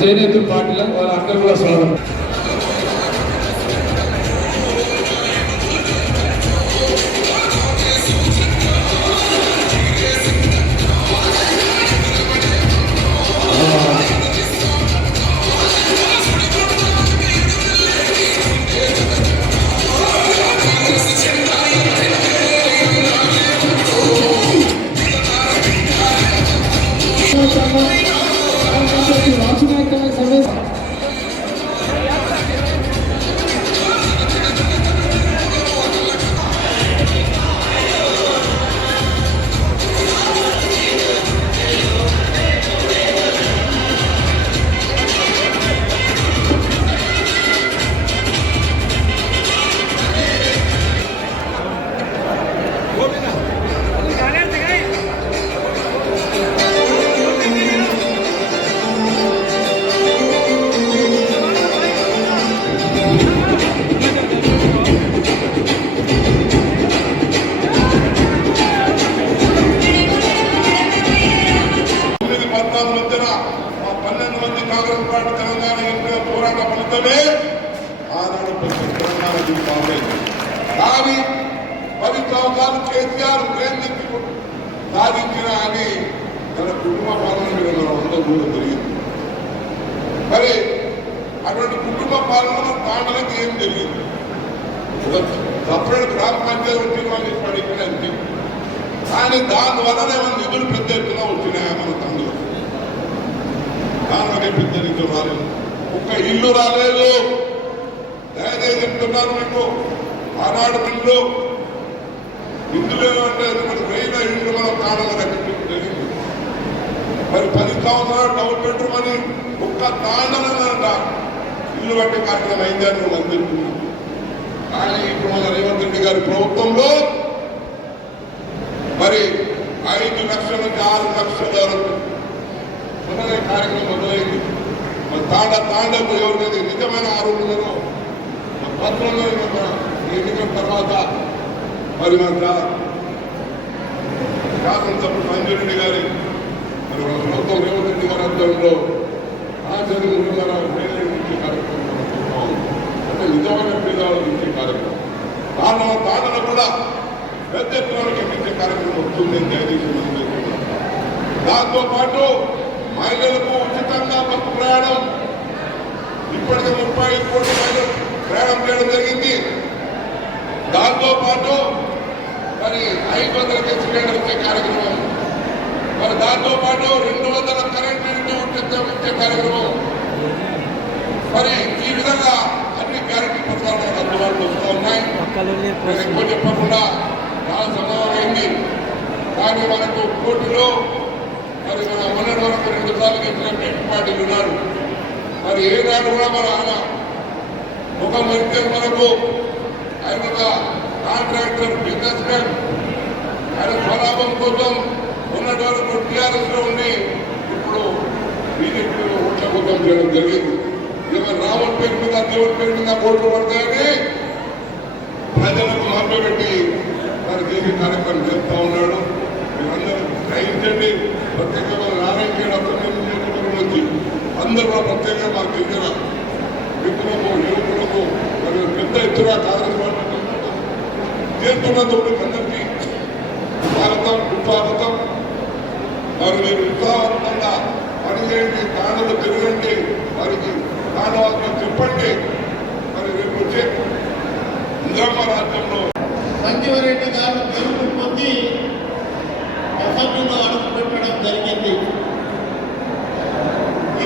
చేనేత పార్టీల వాళ్ళందరూ కూడా స్వాగతం. కానీ 10 సంవత్సరాలు కేసీఆర్ సాధించిన అని తన కుటుంబ పాలన మీద మనం అందరూ కూడా జరిగింది. మరి అటువంటి కుటుంబ పాలన తాండలకి ఏం జరిగింది? సపరేట్ గ్రామ పంచాయతీ వచ్చిన వాళ్ళు పడిపోయినంతే. కానీ దానివల్లనే మన నిధులు పెద్ద ఎత్తున వచ్చినాయా మన తండ్రులు? దానివల్లే పెద్ద నిధులు రాలేదు, ఒక్క ఇల్లు రాలేదు. దయచేసి చెప్తున్నాను మీకు, ఆనాడు ఇల్లు ఇందులో అంటే వేల ఇల్లు మనం తాళాలు కట్టించడం జరిగింది. మరి 10 సంవత్సరాలు డబుల్ బెడ్రూమ్ అని ఒక్క తాండనంట ఇల్లు కట్టే కార్యక్రమం అయిందని నువ్వు అందిస్తున్నావు. కానీ ఇప్పుడు మన రేవంత్ రెడ్డి గారి ప్రభుత్వంలో మరి 5 లక్షల నుంచి 6 లక్షల వరకు మొదలై కార్యక్రమం మొదలైంది. మరి తాండకు ఎవరికైతే నిజమైన ఆరోగ్యంలో పత్రంలో ఎన్నికల తర్వాత మరి మన శాసనసభ్యుడు సంజయ్ గారి మరి మన ప్రభుత్వం రేవంత్ రెడ్డి గారి ఆధ్వర్యంలో ఆచరణ నుంచి కార్యక్రమం అంటే నిజమైన పేదవాళ్ళ నుంచి కార్యక్రమం తాండలో కూడా పెద్ద ఎత్తున ఇచ్చే కార్యక్రమం వస్తుందని దయచేసి దాంతో పాటు మహిళలకు ఉచితంగా బస్సు ప్రయాణం ఇప్పటికే 35 కోట్ల మహిళలు ప్రయాణం చేయడం జరిగింది. దాంతో పాటు మరి 500 సిలిండర్ ఇచ్చే కార్యక్రమం, మరి దాంతో పాటు 200 కరెంట్ ఇచ్చే కార్యక్రమం. మరి ఈ విధంగా అన్ని గ్యారెంటీ పథకాలు అందుబాటులో వస్తూ ఉన్నాయి. ఎక్కువ చెప్పకుండా చాలా సమయం అయింది. కానీ మనకు కోర్టులో మరి మన మొన్నటి వరకు 2 సార్లు గెలిచిన బీటీ పార్టీలు ఉన్నారు. మరి ఏనాడు కూడా మన ఆయన ముఖం వెళ్తే మనకు ఆయన ఒక కాంట్రాక్టర్ బిజినెస్ మ్యాన్, ఆయన స్వలాభం కోసం ఉన్నటి వరకు టీఆర్ఎస్ లో ఉండి ఇప్పుడు బీజేపీలో ఓట్ల కోసం చేయడం జరిగింది. ఇవాళ రావణ్ పేరు మీద దేవుడి పేరు మీద ఓట్లు పడతాయని ప్రజలకు మభ్యపెట్టి మరి చేసే కార్యక్రమం చేస్తూ ఉన్నాడు. మీరందరూ గ్రహించండి. ప్రత్యేకంగా నారాయణ నుంచి అందరూ కూడా ప్రత్యేకంగా మాకు చెందిన మిత్రులకు యువకులకు మరియు పెద్ద ఎత్తున కాంగ్రెస్ పార్టీ చేస్తున్నందుకు అందరికీ స్వాగతం, సుస్వాగతం. మరి మీరు ఉత్సాహవంతంగా పనిచేయండి, తాండలు తిరగండి, వారికి తాండవాలను చెప్పండి. మరి రేపు వచ్చే ఇంద్రమ్మ రాజ్యంలో సంజీవరెడ్డి గారు గెలుపు పొంది అసెంబ్లీలో అడుగు పెట్టడం జరిగింది.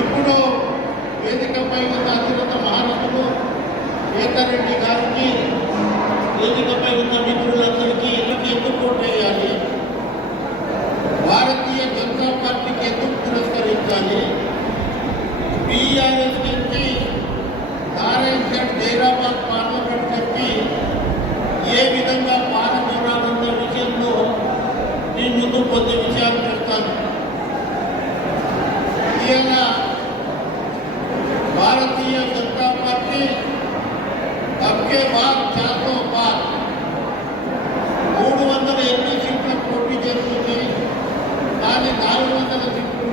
ఇప్పుడు వేదికపై ఉన్న అత్యున్నత మహానటులు ఏకారెడ్డి గారికి, వేదికపై ఉన్న మిత్రులందరికీ ఎందుకు ఓటు వేయాలి, భారతీయ జనతా పార్టీకి ఎందుకు పురస్కరించాలి, బీఆర్ఎస్ నుంచి నారాయణగఢ్ జైరాబాద్ పార్లమెంట్ చెప్పి ఏ విధంగా పాల్గొనాలన్న విషయంలో మీ ముందు కొద్ది విషయాలు పెడతాను. ఇలా भारतीय जनता पार्टी अब के बाद 400 पार 380 सीट्ల పోటీ చేస్తుంది. కానీ 400 సీట్లు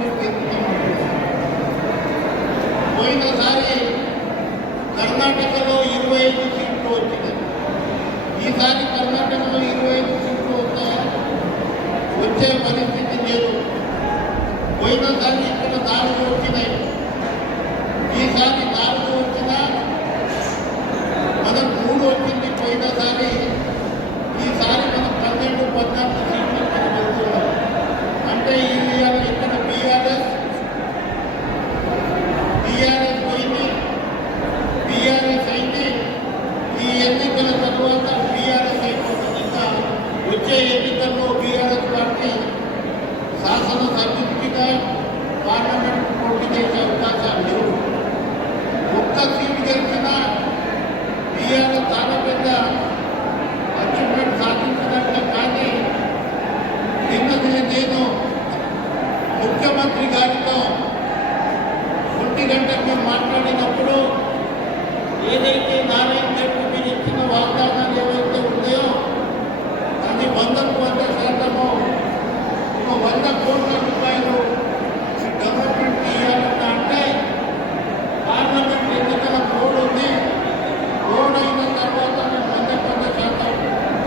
గంటకు మేము మాట్లాడినప్పుడు ఏదైతే నారాయణ గారికి మీరు ఇచ్చిన వాగ్దానాలు ఏవైతే ఉన్నాయో అది 100% ఒక 100 కోట్ల రూపాయలు గవర్నమెంట్ ఇవ్వాలన్నా అంటే పార్లమెంట్ ఎన్నికల కోడ్ ఉంది. కోడ్ అయిన తర్వాత మేము 100%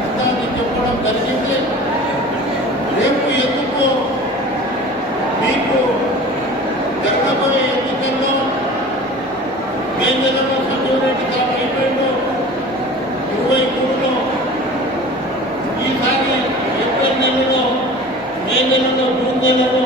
ఇస్తామని చెప్పడం జరిగింది. రేపు ఎందుకు మీకు జరగబోయే ఎన్నికల్లో మే నెలలో సంజీవరెడ్డి గారు అయిపోయిండు, 23లో ఈసారి ఏప్రిల్ నెలలో, మే నెలలో, జూన్ నెలలో